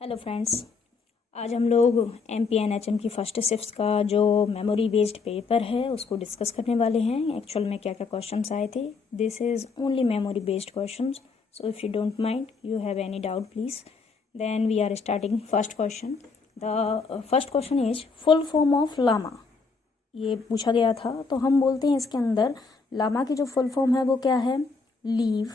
Hello friends. आज हम लोग MPNHM की फर्स्ट शिफ्ट का जो मेमोरी बेस्ड पेपर है उसको डिस्कस करने वाले हैं। एक्चुअल में क्या क्या क्वेश्चंस आए थे। This is only memory based questions, so if you don't mind, you have any doubt please, then we are starting first question. The first question is full form of LAMA. ये पूछा गया था, तो हम बोलते हैं इसके अंदर लामा की जो फुल फॉर्म है वो क्या है, leave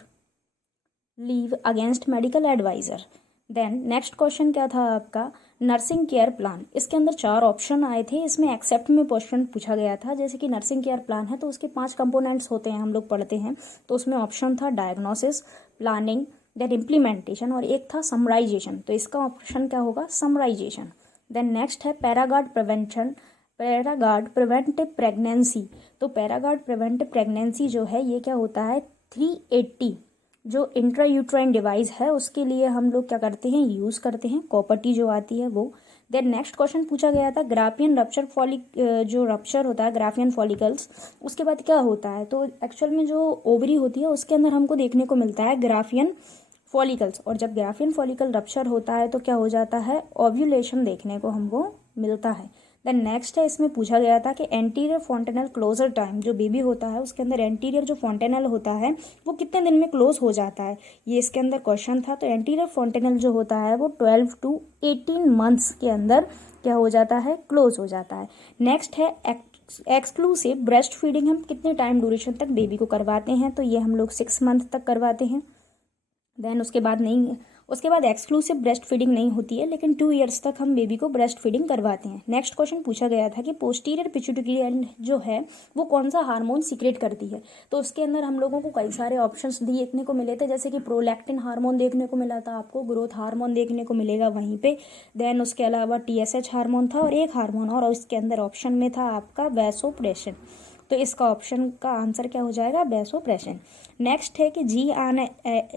against medical advisor. Then next question क्या था आपका, नर्सिंग केयर प्लान। इसके अंदर 4 ऑप्शन आए थे, इसमें एक्सेप्ट में क्वेश्चन पूछा गया था। जैसे कि नर्सिंग केयर प्लान है तो उसके 5 कंपोनेंट्स होते हैं, हम लोग पढ़ते हैं। तो उसमें ऑप्शन था डायग्नोसिस, प्लानिंग, देन इम्प्लीमेंटेशन और एक था समराइजेशन। तो इसका ऑप्शन क्या होगा, समराइजेशन। देन नेक्स्ट है पैरागार्ड प्रिवेंशन, पैरागार्ड प्रिवेंटिव प्रेगनेंसी। तो पैरागार्ड प्रिवेंटिव प्रेगनेंसी जो है ये क्या होता है, 380 जो इंट्रायूट्राइन डिवाइस है उसके लिए हम लोग क्या करते हैं, यूज़ करते हैं, कॉपर जो आती है वो। देन नेक्स्ट क्वेश्चन पूछा गया था ग्राफियन रप्चर जो रप्चर होता है ग्राफियन फॉलिकल्स, उसके बाद क्या होता है। तो एक्चुअल में जो ओवरी होती है उसके अंदर हमको देखने को मिलता है ग्राफियन फॉलिकल्स, और जब ग्राफियन फॉलिकल रप्चर होता है तो क्या हो जाता है, ओव्यूलेशन देखने को हमको मिलता है। देन नेक्स्ट है, इसमें पूछा गया था कि एंटीरियर फॉन्टेनल क्लोजर टाइम, जो बेबी होता है उसके अंदर एंटीरियर जो फॉन्टेनल होता है वो कितने दिन में क्लोज हो जाता है, ये इसके अंदर क्वेश्चन था। तो एंटीरियर फॉन्टेनल जो होता है वो 12 to 18 मंथ्स के अंदर क्या हो जाता है, क्लोज हो जाता है। नेक्स्ट है एक्सक्लूसिव ब्रेस्ट फीडिंग, हम कितने टाइम ड्यूरेशन तक बेबी को करवाते हैं, तो ये हम लोग 6 मंथ तक करवाते हैं। देन उसके बाद नहीं, उसके बाद एक्सक्लूसिव ब्रेस्ट फीडिंग नहीं होती है, लेकिन 2 ईयर्स तक हम बेबी को ब्रेस्ट फीडिंग करवाते हैं। नेक्स्ट क्वेश्चन पूछा गया था कि पोस्टीरियर पिट्यूटरी ग्लैंड जो है वो कौन सा हार्मोन सीक्रेट करती है। तो उसके अंदर हम लोगों को कई सारे ऑप्शंस देखने को मिले थे, जैसे कि प्रोलैक्टिन हार्मोन देखने को मिला था आपको, ग्रोथ हार्मोन देखने को मिलेगा वहीं पे। देन उसके अलावा TSH हार्मोन था और एक हार्मोन और उसके अंदर ऑप्शन में था आपका वैसोप्रेशन। तो इसका ऑप्शन का आंसर क्या हो जाएगा, वैसोप्रेशन। नेक्स्ट है कि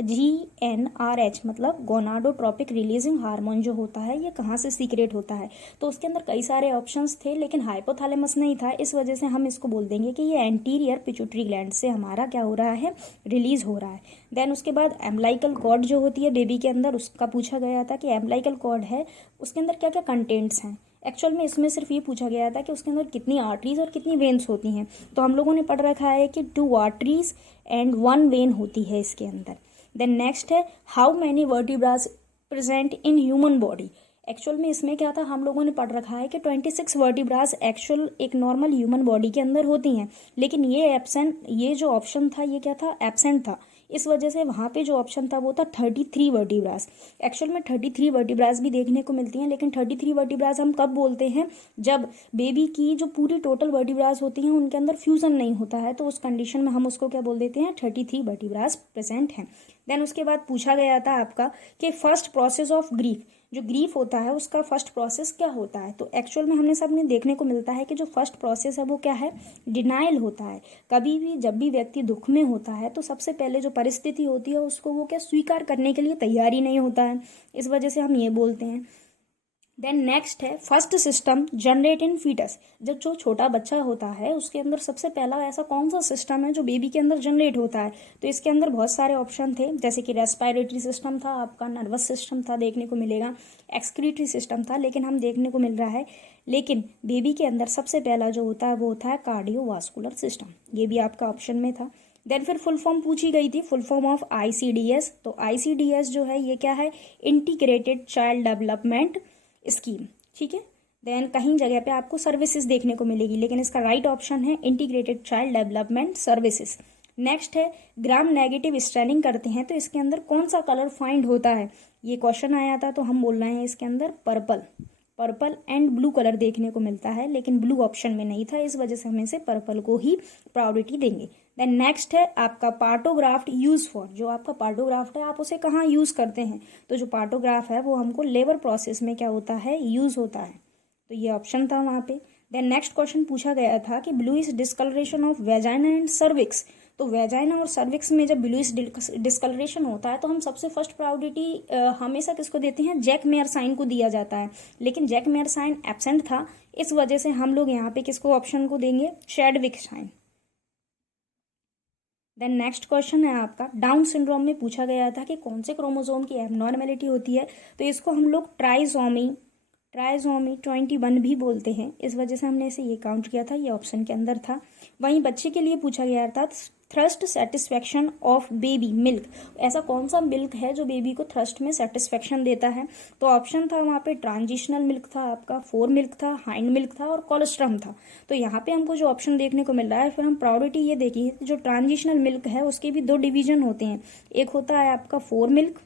GnRH मतलब गोनाडोट्रोपिक रिलीजिंग हार्मोन जो होता है ये कहाँ से सीक्रेट होता है। तो उसके अंदर कई सारे ऑप्शंस थे लेकिन हाइपोथैलेमस नहीं था, इस वजह से हम इसको बोल देंगे कि ये एंटीरियर पिट्यूटरी ग्लैंड से हमारा क्या हो रहा है, रिलीज हो रहा है। देन उसके बाद एम्बलाइकल कॉर्ड जो होती है बेबी के अंदर, उसका पूछा गया था कि एम्बलाइकल कॉर्ड है उसके अंदर क्या क्या कंटेंट्स हैं। एक्चुअल में इसमें सिर्फ ये पूछा गया था कि उसके अंदर कितनी आर्टरीज और कितनी वेन्स होती हैं। तो हम लोगों ने पढ़ रखा है कि 2 आर्टरीज एंड 1 वेन होती है इसके अंदर। देन नेक्स्ट है how many vertebras present in human body. Actual में इसमें क्या था, हम लोगों ने पढ़ रखा है कि 26 वर्टिब्रास एक्चुअल एक नॉर्मल ह्यूमन बॉडी के अंदर होती हैं, लेकिन ये जो ऑप्शन था ये क्या था, एब्सेंट था। इस वजह से वहाँ पे जो ऑप्शन था वो था 33 वर्टिब्रास। एक्चुअल में 33 वर्टिब्रास भी देखने को मिलती हैं, लेकिन 33 वर्टिब्रास हम कब बोलते हैं, जब बेबी की जो पूरी टोटल वर्टिब्रास होती हैं उनके अंदर फ्यूजन नहीं होता है, तो उस कंडीशन में हम उसको क्या बोल देते हैं, 33 वर्टिब्रास प्रेजेंट हैं। देन उसके बाद पूछा गया था आपका कि फर्स्ट प्रोसेस ऑफ ग्रीफ, जो ग्रीफ होता है उसका फर्स्ट प्रोसेस क्या होता है। तो एक्चुअल में हमने सबने देखने को मिलता है कि जो फर्स्ट प्रोसेस है वो क्या है, डिनाइल होता है। कभी भी जब भी व्यक्ति दुख में होता है तो सबसे पहले जो परिस्थिति होती है उसको वो क्या स्वीकार करने के लिए तैयार ही नहीं होता है, इस वजह से हम ये बोलते हैं। देन नेक्स्ट है first system generate in foetus, जब जो छोटा बच्चा होता है उसके अंदर सबसे पहला ऐसा कौन सा सिस्टम है जो बेबी के अंदर जनरेट होता है। तो इसके अंदर बहुत सारे ऑप्शन थे, जैसे कि रेस्पिरेटरी सिस्टम था आपका, नर्वस सिस्टम था देखने को मिलेगा, एक्सक्रीटरी सिस्टम था लेकिन हम देखने को मिल रहा है, लेकिन बेबी के अंदर सबसे पहला जो होता है वो होता है कार्डियोवास्कुलर सिस्टम, ये भी आपका ऑप्शन में था। देन फिर फुल फॉर्म पूछी गई थी, फुल फॉर्म ऑफ ICDS। तो ICDS जो है ये क्या है, इंटीग्रेटेड चाइल्ड डेवलपमेंट स्कीम, ठीक है। देन कहीं जगह पे आपको सर्विसेज देखने को मिलेगी, लेकिन इसका राइट ऑप्शन है integrated child development services. Next है ग्राम नेगेटिव स्टैनिंग करते हैं तो इसके अंदर कौन सा कलर फाइंड होता है, ये क्वेश्चन आया था। तो हम बोल रहे हैं इसके अंदर पर्पल एंड ब्लू कलर देखने को मिलता है, लेकिन ब्लू ऑप्शन में नहीं था, इस वजह से हम इसे पर्पल को ही प्रायोरिटी देंगे। देन नेक्स्ट है आपका पार्टोग्राफ्ट यूज फॉर, जो आपका पार्टोग्राफ्ट है आप उसे कहाँ यूज करते हैं। तो जो पार्टोग्राफ है वो हमको लेबर प्रोसेस में क्या होता है, यूज होता है, तो ये ऑप्शन था वहाँ पे। देन नेक्स्ट क्वेश्चन पूछा गया था कि bluish discolouration of vagina and cervix. तो वेजाइना और सर्विक्स में जब ब्लूइश डिस्कलरेशन होता है तो हम सबसे फर्स्ट प्रायोरिटी हमेशा किसको देते हैं, जैक मेयर साइन को दिया जाता है, लेकिन जैक मेयर साइन एब्सेंट था, इस वजह से हम लोग यहाँ पे किसको ऑप्शन को देंगे, शेडविक साइन। देन नेक्स्ट क्वेश्चन है आपका, डाउन सिंड्रोम में पूछा गया था कि कौन से क्रोमोसोम की एबनॉर्मेलिटी होती है, तो इसको हम लोग ट्राइसोमी 21 भी बोलते हैं। इस वजह से हमने इसे ये काउंट किया था, ये ऑप्शन के अंदर था। वहीं बच्चे के लिए पूछा गया था thrust satisfaction of baby milk, ऐसा कौन सा मिल्क है जो बेबी को थ्रस्ट में सेटिस्फेक्शन देता है, तो ऑप्शन था वहाँ पे ट्रांजिशनल मिल्क था आपका, फोर मिल्क था, हाइंड मिल्क था और कोलेस्ट्रम था। तो यहाँ पे हमको जो ऑप्शन देखने को मिल रहा है, फिर हम प्रायोरिटी ये देखिए, जो ट्रांजिशनल मिल्क है उसके भी दो डिवीजन होते हैं, एक होता है आपका फोर मिल्क,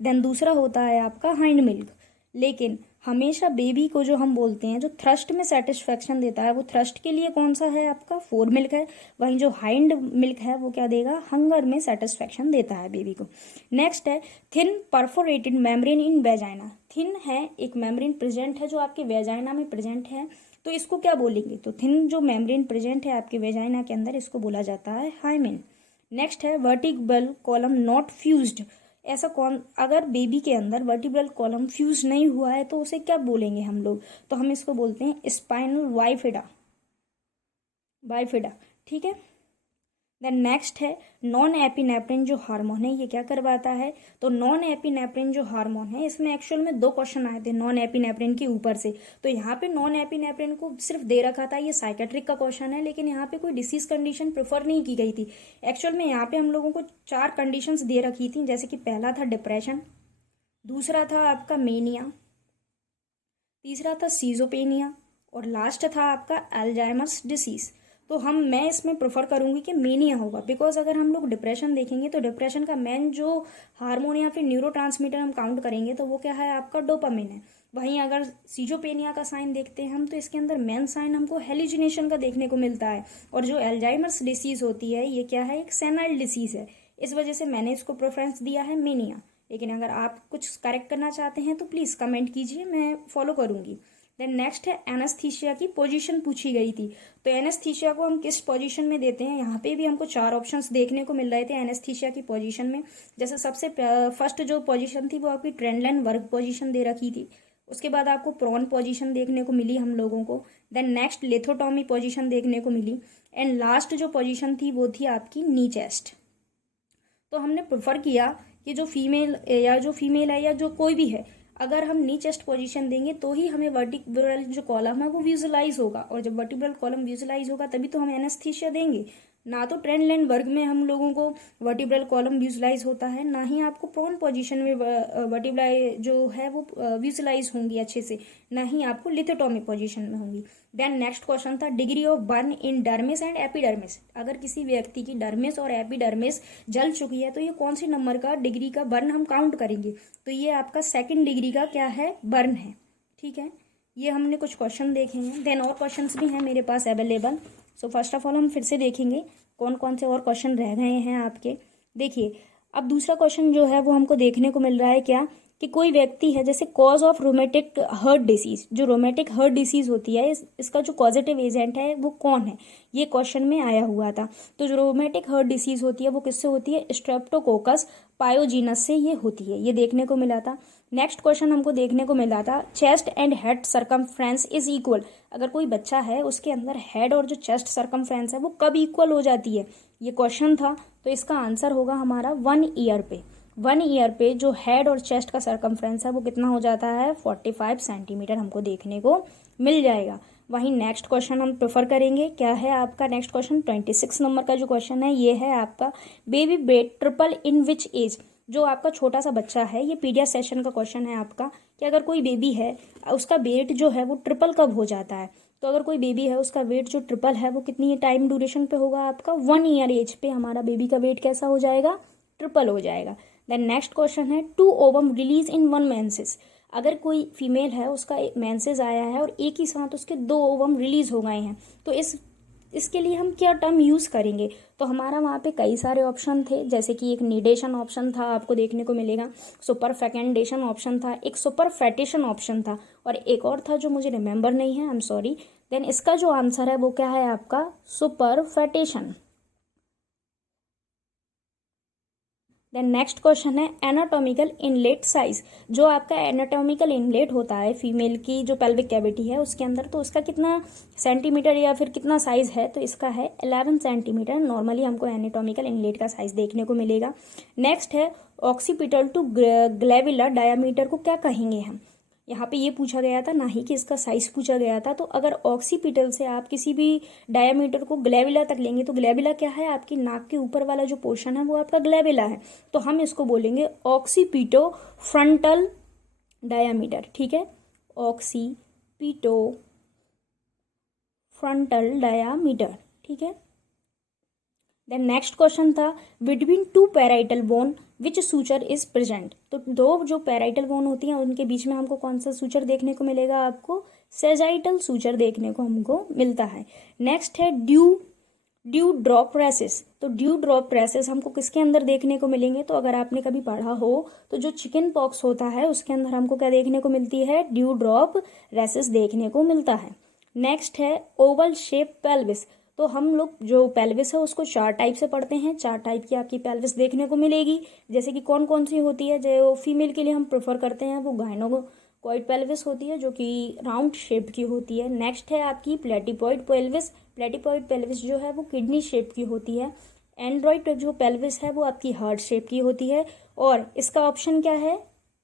देन दूसरा होता है आपका हाइंड मिल्क। लेकिन हमेशा बेबी को जो हम बोलते हैं जो थ्रस्ट में सेटिस्फेक्शन देता है, वो थ्रस्ट के लिए कौन सा है आपका, फोर मिल्क है। वहीं जो हाइंड मिल्क है वो क्या देगा, हंगर में सेटिस्फेक्शन देता है बेबी को। नेक्स्ट है thin perforated membrane in vagina, thin है एक मेम्ब्रेन प्रेजेंट है जो आपके वेजाइना में प्रेजेंट है, तो इसको क्या बोलेंगे, तो थिन जो मेम्ब्रेन प्रेजेंट है आपके वेजाइना के अंदर, इसको बोला जाता है हाइमेन। नेक्स्ट है वर्टिब्रल कॉलम नॉट फ्यूज्ड, ऐसा कौन, अगर बेबी के अंदर वर्टिब्रल कॉलम फ्यूज नहीं हुआ है तो उसे क्या बोलेंगे हम लोग, तो हम इसको बोलते हैं स्पाइनल बाइफिडा, ठीक है। देन नेक्स्ट है नॉन एपिनेफ्रिन जो हार्मोन है, ये क्या करवाता है, तो नॉन एपिनेफ्रिन जो हार्मोन है, इसमें एक्चुअल में दो क्वेश्चन आए थे नॉन एपिनेफ्रिन के ऊपर से, तो यहाँ पे नॉन एपिनेफ्रिन को सिर्फ दे रखा था, ये साइकेट्रिक का क्वेश्चन है, लेकिन यहाँ पे कोई डिसीज कंडीशन प्रेफर नहीं की गई थी। एक्चुअल में यहाँ पे हम लोगों को 4 कंडीशंस दे रखी थी, जैसे कि पहला था डिप्रेशन, दूसरा था आपका मेनिया, तीसरा था सीजोपेनिया और लास्ट था आपका अल्जाइमर्स डिसीज। तो मैं इसमें प्रेफर करूंगी कि मेनिया होगा, बिकॉज अगर हम लोग डिप्रेशन देखेंगे तो डिप्रेशन का मेन जो हार्मोन या फिर न्यूरोट्रांसमीटर हम काउंट करेंगे तो वो क्या है आपका डोपामिन है। वहीं अगर सीजोपेनिया का साइन देखते हैं हम, तो इसके अंदर मेन साइन हमको हेलुसिनेशन का देखने को मिलता है, और जो अल्जाइमर्स डिसीज होती है ये क्या है, एक सेनाइल डिसीज है। इस वजह से मैंने इसको प्रेफरेंस दिया है मेनिया, लेकिन अगर आप कुछ करेक्ट करना चाहते हैं तो प्लीज़ कमेंट कीजिए, मैं फॉलो करूंगी। देन नेक्स्ट है एनेस्थीसिया की पोजीशन पूछी गई थी, तो एनेस्थीसिया को हम किस पोजीशन में देते हैं, यहाँ पे भी हमको 4 ऑप्शंस देखने को मिल रहे थे एनेस्थीसिया की पोजीशन में। जैसे सबसे फर्स्ट जो पोजीशन थी वो आपकी ट्रेंडलैंड वर्ग पोजीशन दे रखी थी, उसके बाद आपको प्रॉन पोजीशन देखने को मिली हम लोगों को, देन नेक्स्ट लिथोटॉमी पोजीशन देखने को मिली, एंड लास्ट जो पोजीशन थी वो थी आपकी नी चेस्ट। तो हमने प्रेफर किया कि जो फीमेल है या जो कोई भी है, अगर हम नी चेस्ट पोजीशन देंगे तो ही हमें वर्टिब्रल जो कॉलम है वो विजुलाइज होगा, और जब वर्टिब्रल कॉलम विजुलाइज होगा तभी तो हम एनेस्थीसिया देंगे। ना तो ट्रेंडलैंड वर्ग में हम लोगों को वर्टिब्रल कॉलम विजुलाइज होता है, ना ही आपको प्रोन पोजीशन में वर्टिब्राई जो है वो विजुलाइज होंगी अच्छे से, ना ही आपको लिथोटॉमी पोजीशन में होंगी। देन नेक्स्ट क्वेश्चन था degree of burn in dermis and epidermis, अगर किसी व्यक्ति की डर्मिस और एपिडर्मिस जल चुकी है तो ये कौन सी नंबर का डिग्री का बर्न हम काउंट करेंगे, तो ये आपका 2nd डिग्री का क्या है, बर्न है, ठीक है। ये हमने कुछ क्वेश्चन देखे हैं, देन और क्वेश्चंस भी हैं मेरे पास available. So first of all हम फिर से देखेंगे कौन कौन से और क्वेश्चन रह गए हैं आपके। देखिए अब दूसरा क्वेश्चन जो है वो हमको देखने को मिल रहा है क्या, कि कोई व्यक्ति है, जैसे cause of rheumatic heart disease, जो रोमेटिक हार्ट डिसीज होती है इसका जो कॉजेटिव एजेंट है वो कौन है, ये क्वेश्चन में आया हुआ था। तो जो रोमेटिक हार्ट डिसीज होती है वो किससे होती है, स्ट्रेप्टोकोकस पायोजीनस से ये होती है, ये देखने को मिला था। नेक्स्ट क्वेश्चन हमको देखने को मिला था chest and head circumference is equal, अगर कोई बच्चा है उसके अंदर हेड और जो चेस्ट सरकमफ्रेंस है वो कब इक्वल हो जाती है, ये क्वेश्चन था। तो इसका आंसर होगा हमारा 1 ईयर पे, 1 ईयर पे जो हेड और चेस्ट का सरकमफ्रेंस है वो कितना हो जाता है, 45 सेंटीमीटर हमको देखने को मिल जाएगा। वहीं नेक्स्ट क्वेश्चन हम प्रेफर करेंगे, क्या है आपका नेक्स्ट क्वेश्चन 26 नंबर का जो क्वेश्चन है ये है आपका बेबी वेट ट्रिपल इन विच एज, जो आपका छोटा सा बच्चा है, ये पीडिया सेशन का क्वेश्चन है आपका, कि अगर कोई बेबी है उसका वेट जो है वो ट्रिपल कब हो जाता है, तो अगर कोई बेबी है उसका वेट जो ट्रिपल है वो कितनी टाइम ड्यूरेशन पे होगा आपका, 1 ईयर एज पे हमारा बेबी का वेट कैसा हो जाएगा, ट्रिपल हो जाएगा। देन नेक्स्ट क्वेश्चन है 2 ओवम रिलीज इन 1 मेंसेस, अगर कोई फीमेल है उसका मेंसेस आया है और एक ही साथ उसके 2 ओवम रिलीज हो गए हैं, तो इसके लिए हम क्या टर्म यूज करेंगे, तो हमारा वहाँ पे कई सारे ऑप्शन थे, जैसे कि एक निडेशन ऑप्शन था आपको देखने को मिलेगा, सुपर फैकेंडेशन ऑप्शन था, एक सुपर फैटेशन ऑप्शन था, और एक और था जो मुझे रिमेंबर नहीं है, आई एम सॉरी। देन इसका जो आंसर है वो क्या है आपका सुपर फैटेशन। देन नेक्स्ट क्वेश्चन है एनाटॉमिकल इनलेट साइज। जो आपका एनाटॉमिकल इनलेट होता है फीमेल की जो पेल्विक कैविटी है उसके अंदर, तो उसका कितना सेंटीमीटर या फिर कितना साइज है, तो इसका है 11 सेंटीमीटर। नॉर्मली हमको एनाटॉमिकल इनलेट का साइज देखने को मिलेगा। नेक्स्ट है ऑक्सीपिटल टू ग्लेविला डायामीटर को क्या कहेंगे हम। यहाँ पे ये पूछा गया था, ना ही कि इसका साइज पूछा गया था। तो अगर ऑक्सीपिटल से आप किसी भी डायमीटर को ग्लेविला तक लेंगे, तो ग्लेविला क्या है, आपकी नाक के ऊपर वाला जो पोर्शन है वो आपका ग्लेविला है। तो हम इसको बोलेंगे ऑक्सीपिटो फ्रंटल डायामीटर। ठीक है, ऑक्सीपिटो फ्रंटल डायामीटर। ठीक है। देन नेक्स्ट क्वेश्चन था between two parietal bone which suture is present. तो दो जो पैराइटल बोन होती हैं उनके बीच में हमको कौन सा सूचर देखने को मिलेगा, आपको सेजाइटल सूचर देखने को हमको मिलता है। नेक्स्ट है ड्यू ड्रॉप रेसेस। तो ड्यू ड्रॉप रेसेस हमको किसके अंदर देखने को मिलेंगे, तो अगर आपने कभी पढ़ा हो तो जो चिकन पॉक्स होता है उसके अंदर हमको क्या देखने को मिलती है, ड्यू ड्रॉप रेसेस देखने को मिलता है। नेक्स्ट है ओवल शेप पेल्विस। तो हम लोग जो पेल्विस है उसको 4 टाइप से पढ़ते हैं। 4 टाइप की आपकी पेल्विस देखने को मिलेगी, जैसे कि कौन कौन सी होती है। जो फीमेल के लिए हम प्रेफर करते हैं वो गायनोकॉइड पेल्विस होती है, जो कि राउंड शेप की होती है। नेक्स्ट है आपकी प्लेटिपॉइड पेल्विस। प्लेटिपॉइड पेल्विस जो है वो किडनी शेप की होती है। एंड्रॉइड जो पेल्विस है वो आपकी हार्ट शेप की होती है। और इसका ऑप्शन क्या है,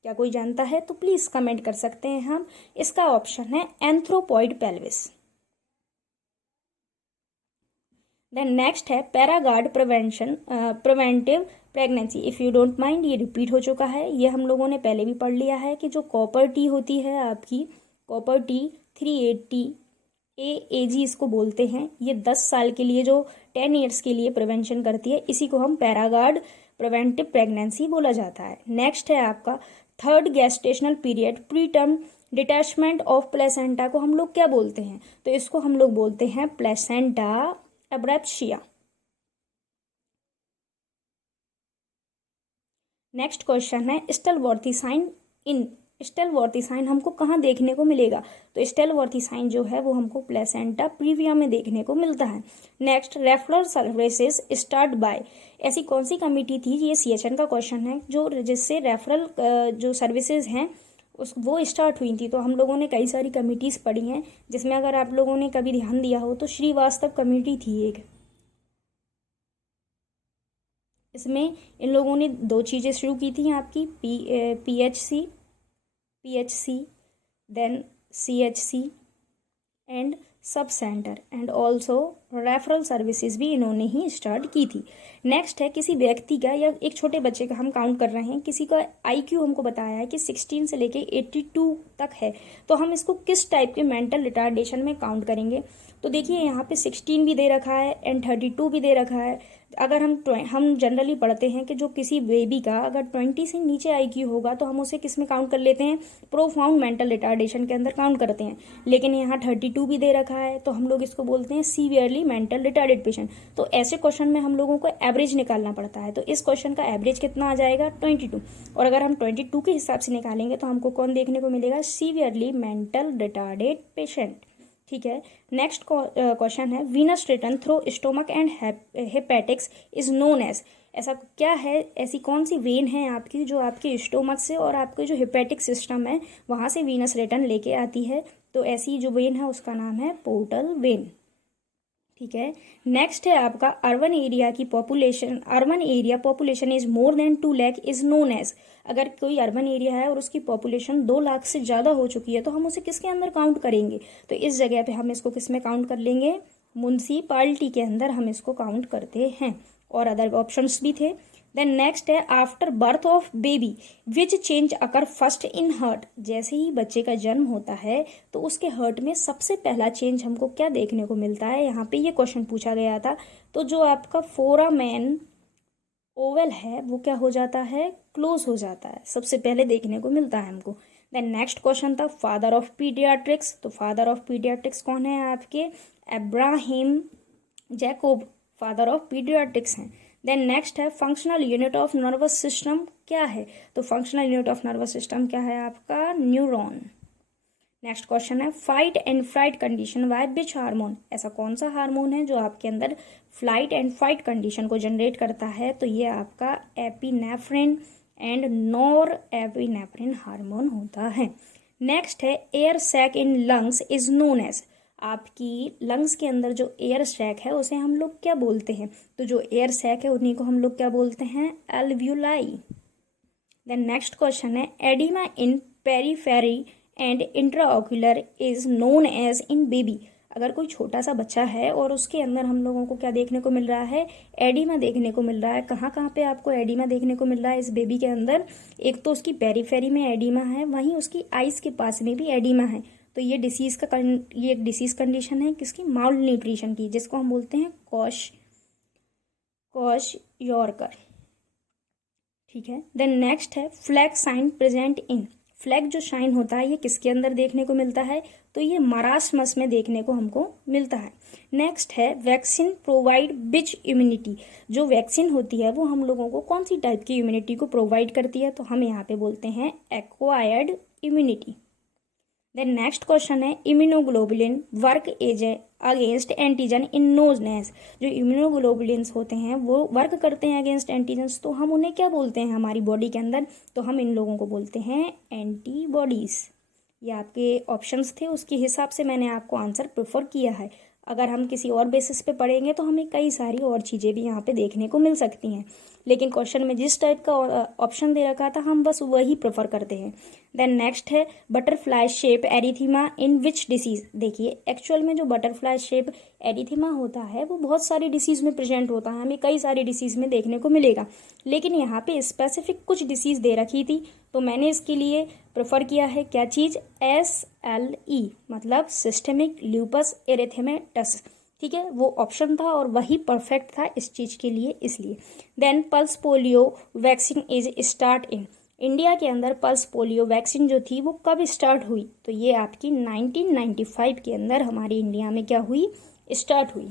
क्या कोई जानता है तो प्लीज कमेंट कर सकते हैं हम। इसका ऑप्शन है एंथ्रोपॉइड पेल्विस। देन नेक्स्ट है ParaGard preventive pregnancy. If you don't mind, ये रिपीट हो चुका है, ये हम लोगों ने पहले भी पढ़ लिया है कि जो कॉपर टी होती है आपकी, कॉपर टी 380 AAG इसको बोलते हैं। ये 10 साल के लिए, जो 10 ईयर्स के लिए प्रिवेंशन करती है, इसी को हम पैरागार्ड प्रिवेंटिव प्रेगनेंसी बोला जाता है। नेक्स्ट है आपका third gestational period pre term detachment of placenta को हम लोग क्या बोलते हैं, तो इसको हम लोग बोलते हैं प्लेसेंटा एब्रेप्शिया। नेक्स्ट क्वेश्चन है स्टेलवर्थी साइन इन। स्टेलवर्थी साइन हमको कहाँ देखने को मिलेगा, तो स्टेलवर्थी साइन जो है वो हमको प्लेसेंटा प्रीविया में देखने को मिलता है। Next referral services start by. ऐसी कौन सी कमिटी थी, ये CHN का क्वेश्चन है, जो जिससे रेफरल जो सर्विसेज हैं वो स्टार्ट हुई थी। तो हम लोगों ने कई सारी कमिटीज़ पढ़ी हैं, जिसमें अगर आप लोगों ने कभी ध्यान दिया हो तो श्रीवास्तव कमेटी थी एक। इसमें इन लोगों ने 2 चीज़ें शुरू की थी आपकी, PHC then CHC and sub centre and also referral services भी इन्होंने ही स्टार्ट की थी। नेक्स्ट है किसी व्यक्ति का या एक छोटे बच्चे का हम काउंट कर रहे हैं, किसी का IQ हमको बताया है कि 16 से लेके 82 तक है, तो हम इसको किस टाइप के मेंटल रिटार्डेशन में काउंट करेंगे। तो देखिए यहाँ पे 16 भी दे रखा है एंड 32 भी दे रखा है। अगर हम जनरली पढ़ते हैं कि जो किसी बेबी का अगर 20 से नीचे IQ होगा तो हम उसे किस में काउंट कर लेते हैं, प्रोफाउंड मेंटल रिटार्डेशन के अंदर काउंट करते हैं। लेकिन यहाँ 32 भी दे रखा है, तो हम लोग इसको बोलते हैं सीवियरली मेंटल रिटार्डेड पेशेंट। तो ऐसे क्वेश्चन में हम लोगों को एवरेज निकालना पड़ता है। तो इस क्वेश्चन का एवरेज कितना आ जाएगा, 22। और अगर हम 22 के हिसाब से निकालेंगे तो हमको कौन देखने को मिलेगा, सीवियरली मेंटल रिटार्डेड पेशेंट। ठीक है। नेक्स्ट क्वेश्चन है venous return through stomach and hepatics is known as. ऐसा क्या है, ऐसी कौन सी वेन है आपकी जो आपके स्टोमक से और आपके जो हेपेटिक सिस्टम है वहां से वीनस रिटर्न लेके आती है, तो ऐसी जो वेन है उसका नाम है पोर्टल वेन। ठीक है। नेक्स्ट है आपका अर्बन एरिया की population, urban area population is more than 2 lakh is known as. अगर कोई अर्बन एरिया है और उसकी पॉपुलेशन 2 लाख से ज़्यादा हो चुकी है तो हम उसे किसके अंदर काउंट करेंगे, तो इस जगह पे हम इसको किस में काउंट कर लेंगे, म्युनिसिपालिटी के अंदर हम इसको काउंट करते हैं। और अदर ऑप्शंस भी थे। देन नेक्स्ट है after birth of baby which change occur first in heart. जैसे ही बच्चे का जन्म होता है तो उसके हार्ट में सबसे पहला चेंज हमको क्या देखने को मिलता है, यहाँ पे ये क्वेश्चन पूछा गया था। तो जो आपका फोरामेन ओवल है वो क्या हो जाता है, क्लोज हो जाता है, सबसे पहले देखने को मिलता है हमको। देन नेक्स्ट क्वेश्चन था फादर ऑफ पीडियाट्रिक्स। तो फादर ऑफ पीडियाट्रिक्स कौन है आपके, Abraham Jacob father of paediatrics हैं। देन नेक्स्ट है functional unit of nervous system क्या है, तो functional unit of nervous system क्या है आपका, न्यूरॉन। नेक्स्ट क्वेश्चन है fight and flight condition by which hormone, ऐसा कौन सा हार्मोन है जो आपके अंदर फ्लाइट एंड फाइट कंडीशन को जनरेट करता है, तो ये आपका epinephrine and norepinephrine hormone होता है। नेक्स्ट है air sac in lungs is known as, आपकी लंग्स के अंदर जो एयर सैक है उसे हम लोग क्या बोलते हैं, तो जो एयर सैक है उन्हीं को हम लोग क्या बोलते हैं, एल्व्यूलाई। देन नेक्स्ट क्वेश्चन है oedema in periphery and intraocular is known as in baby, अगर कोई छोटा सा बच्चा है और उसके अंदर हम लोगों को क्या देखने को मिल रहा है, एडिमा देखने को मिल रहा है। कहाँ कहाँ पे आपको एडिमा देखने को मिल रहा है इस बेबी के अंदर, एक तो उसकी पेरीफेरी में एडिमा है, वहीं उसकी आइज के पास में भी एडिमा है। तो ये ये एक डिसीज कंडीशन है किसकी, माउल न्यूट्रिशन की, जिसको हम बोलते हैं कॉश यॉर्कर। ठीक है। देन नेक्स्ट है flag sign present in, flag जो शाइन होता है ये किसके अंदर देखने को मिलता है, तो ये मरासमस में देखने को हमको मिलता है। नेक्स्ट है वैक्सीन प्रोवाइड विच इम्यूनिटी, जो वैक्सीन होती है वो हम लोगों को कौन सी टाइप की इम्यूनिटी को प्रोवाइड करती है, तो हम यहाँ पे बोलते हैं acquired immunity. Then next question है immunoglobulin work as against antigen in nosiness, जो इम्यूनोग्लोबुलिन्स होते हैं वो वर्क करते हैं अगेंस्ट एंटीजन्स, तो हम उन्हें क्या बोलते हैं हमारी बॉडी के अंदर, तो हम इन लोगों को बोलते हैं एंटीबॉडीज। ये आपके ऑप्शंस थे, उसके हिसाब से मैंने आपको आंसर प्रेफर किया है। अगर हम किसी और बेसिस पे पढ़ेंगे तो हमें कई सारी और चीज़ें भी यहाँ पे देखने को मिल सकती हैं, लेकिन क्वेश्चन में जिस टाइप का ऑप्शन दे रखा था हम बस वही प्रेफर करते हैं। देन नेक्स्ट है butterfly shape erythema in which disease, देखिए एक्चुअल में जो बटरफ्लाई शेप एरिथीमा होता है वो बहुत सारी डिसीज में प्रेजेंट होता है, हमें कई सारी डिसीज में देखने को मिलेगा, लेकिन यहाँ पे स्पेसिफिक कुछ डिसीज दे रखी थी तो मैंने इसके लिए प्रेफर किया है क्या चीज़, SLE मतलब सिस्टेमिक ल्यूपस एरिथेमेटस। ठीक है, वो ऑप्शन था और वही परफेक्ट था इस चीज़ के लिए, इसलिए। Then pulse polio vaccine is start in, India के अंदर पल्स पोलियो वैक्सीन जो थी वो कब स्टार्ट हुई, तो ये आपकी 1995 के अंदर हमारी इंडिया में क्या हुई, स्टार्ट हुई।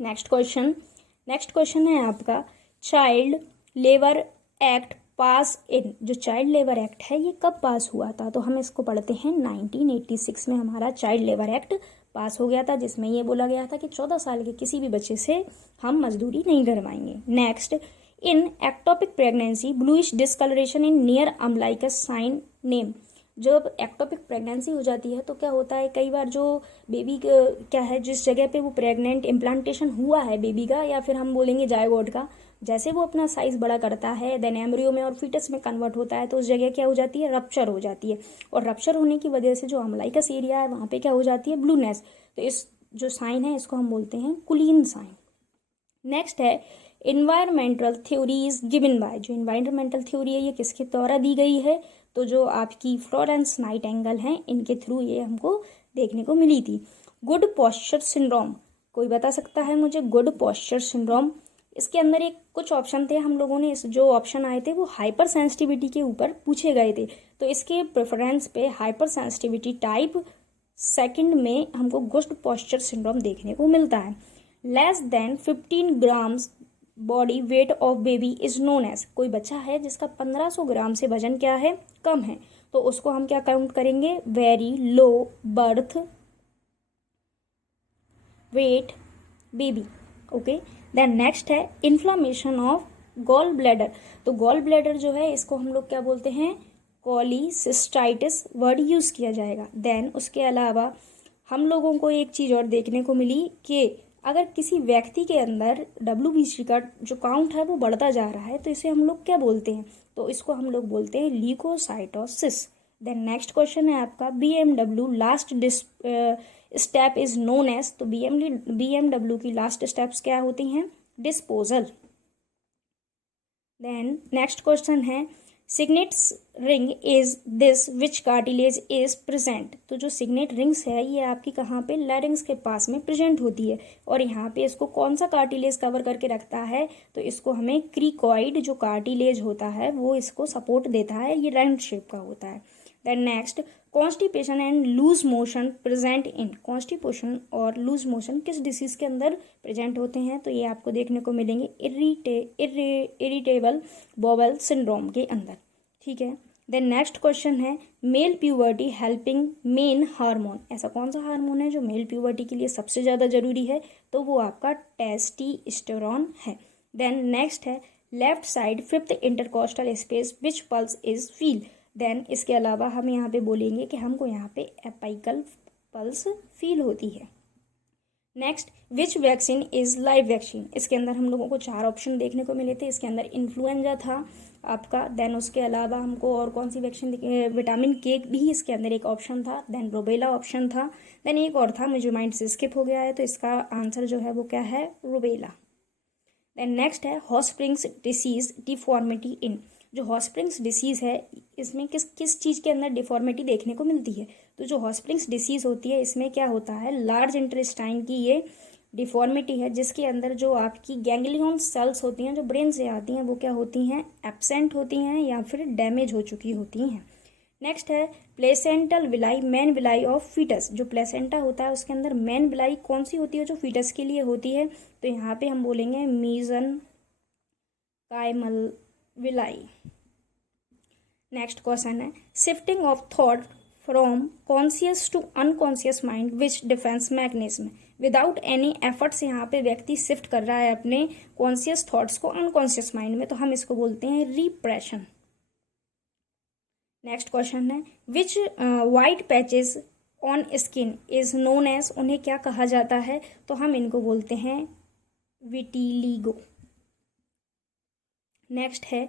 नेक्स्ट क्वेश्चन है आपका चाइल्ड लेबर एक्ट पास इन, जो चाइल्ड लेबर एक्ट है ये कब पास हुआ था, तो हम इसको पढ़ते हैं 1986 में हमारा चाइल्ड लेबर एक्ट पास हो गया था, जिसमें ये बोला गया था कि 14 साल के किसी भी बच्चे से हम मजदूरी नहीं करवाएंगे। Next in ectopic pregnancy bluish discolouration in near umbilicus sign name, जब एक्टोपिक प्रेगनेंसी हो जाती है तो क्या होता है, कई बार जो बेबी क्या है जिस जगह पे वो प्रेग्नेंट इम्प्लांटेशन हुआ है बेबी का या फिर हम बोलेंगे जायगोट का, जैसे वो अपना साइज बड़ा करता है देन एम्ब्रियो में और फीटस में कन्वर्ट होता है तो उस जगह क्या हो जाती है, रप्चर हो जाती है, और रप्चर होने की वजह से जो अम्बलाइकस एरिया है वहाँ पे क्या हो जाती है, ब्लूनेस, तो इस जो साइन है इसको हम बोलते हैं कुलीन साइन। नेक्स्ट है इन्वायरमेंटल थ्योरीज गिवन बाय, जो इन्वायरमेंटल थ्योरी है ये किसके द्वारा दी गई है, तो जो आपकी फ्लोरेंस नाइटिंगेल हैं इनके थ्रू ये हमको देखने को मिली थी। गुड पोस्चर सिंड्रोम, कोई बता सकता है मुझे गुड पोस्चर सिंड्रोम, इसके अंदर एक कुछ ऑप्शन थे, हम लोगों ने इस जो ऑप्शन आए थे वो हाइपर सेंसिटिविटी के ऊपर पूछे गए थे, तो इसके प्रेफरेंस पे हाइपर सेंसिटिविटी टाइप सेकंड में हमको गुड पोस्चर सिंड्रोम देखने को मिलता है। Less than 15 grams body weight of baby is known as, कोई बच्चा है जिसका 1500 ग्राम से वजन क्या है, कम है, तो उसको हम क्या काउंट करेंगे, very low birth weight baby. Okay, then next है इन्फ्लामेशन ऑफ गॉल ब्लैडर, तो गॉल ब्लैडर जो है इसको हम लोग क्या बोलते हैं, कॉलीसिस्टाइटिस वर्ड यूज किया जाएगा। देन उसके अलावा हम लोगों को एक चीज और देखने को मिली कि अगर किसी व्यक्ति के अंदर WBC का जो काउंट है वो बढ़ता जा रहा है तो इसे हम लोग क्या बोलते हैं, तो इसको हम लोग बोलते हैं ल्यूकोसाइटोसिस। देन नेक्स्ट क्वेश्चन है आपका BMW last step is known as, तो BMW की लास्ट स्टेप्स क्या होती हैं, डिस्पोजल। देन नेक्स्ट क्वेश्चन है signet's ring is this which cartilage is present, तो जो सिग्नेट रिंग्स है ये आपकी कहाँ पे, लैरिंग्स के पास में प्रेजेंट होती है, और यहाँ पे इसको कौन सा कार्टिलेज कवर करके रखता है, तो इसको हमें क्रिकॉइड जो कार्टिलेज होता है वो इसको सपोर्ट देता है, ये राउंड शेप का होता है। Then next constipation and loose motion present in, constipation और लूज मोशन किस डिसीज के अंदर प्रेजेंट होते हैं, तो ये आपको देखने को मिलेंगे इरिटेबल बॉवल सिंड्रोम के अंदर। ठीक है, देन नेक्स्ट क्वेश्चन है male puberty helping main hormone, ऐसा कौन सा हार्मोन है जो मेल प्यूबर्टी के लिए सबसे ज़्यादा जरूरी है, तो वो आपका टेस्टोस्टेरोन है। देन नेक्स्ट है left side fifth intercostal space which pulse is feel. Then इसके अलावा हम यहाँ पे बोलेंगे कि हमको यहाँ पे एपाइकल पल्स फील होती है। Next which vaccine is live vaccine, इसके अंदर हम लोगों को 4 ऑप्शन देखने को मिले थे। इसके अंदर इन्फ्लुएंजा था आपका, देन उसके अलावा हमको और कौन सी वैक्सीन, विटामिन के भी इसके अंदर एक ऑप्शन था, देन रुबेला ऑप्शन था, देन एक और था मुझे माइंड से स्किप हो गया है, तो इसका आंसर जो है वो क्या है, रुबेला। देन नेक्स्ट है हॉस्प्रिंग्स डिसीज डिफॉर्मिटी इन, जो हॉस्प्रिंग्स डिसीज़ है इसमें किस किस चीज़ के अंदर डिफॉर्मिटी देखने को मिलती है, तो जो हॉस्प्रिंग्स डिसीज़ होती है इसमें क्या होता है, लार्ज इंटेस्टाइन की ये डिफॉर्मिटी है जिसके अंदर जो आपकी गैंग्लियन सेल्स होती हैं जो ब्रेन से आती हैं वो क्या होती हैं, एब्सेंट होती हैं या फिर डैमेज हो चुकी होती हैं। नेक्स्ट है placental villi main villi of foetus, जो प्लेसेंटा होता है उसके अंदर मैन विलाई कौन सी होती है जो फीटस के लिए होती है, तो यहाँ पे हम बोलेंगे mesenchymal villi. Next question है shifting of thought from conscious to unconscious mind which defence mechanism, without any efforts यहाँ पे व्यक्ति शिफ्ट कर रहा है अपने कॉन्शियस थॉट्स को अनकॉन्शियस माइंड में, तो हम इसको बोलते हैं रिप्रेशन। नेक्स्ट क्वेश्चन है which white patches on skin is known as, उन्हें क्या कहा जाता है, तो हम इनको बोलते हैं विटिलिगो। नेक्स्ट है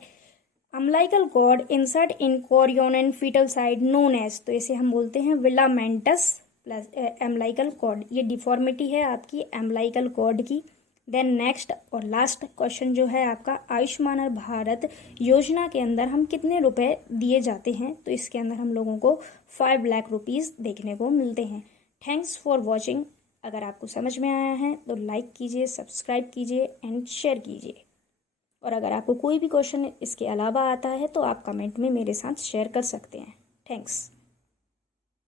umbilical cord insert in chorion foetal side known as, तो इसे हम बोलते हैं विलामेंटस प्लस एम्लाइकल कॉर्ड, ये डिफॉर्मिटी है आपकी एम्लाइकल कॉर्ड की। देन नेक्स्ट और लास्ट क्वेश्चन जो है आपका आयुष्मान भारत योजना के अंदर हम कितने रुपए दिए जाते हैं, तो इसके अंदर हम लोगों को 5 लाख रुपीज़ देखने को मिलते हैं। Thanks for watching. अगर आपको समझ में आया है तो लाइक कीजिए, सब्सक्राइब कीजिए एंड शेयर कीजिए, और अगर आपको कोई भी क्वेश्चन इसके अलावा आता है तो आप कमेंट में मेरे साथ शेयर कर सकते हैं। थैंक्स।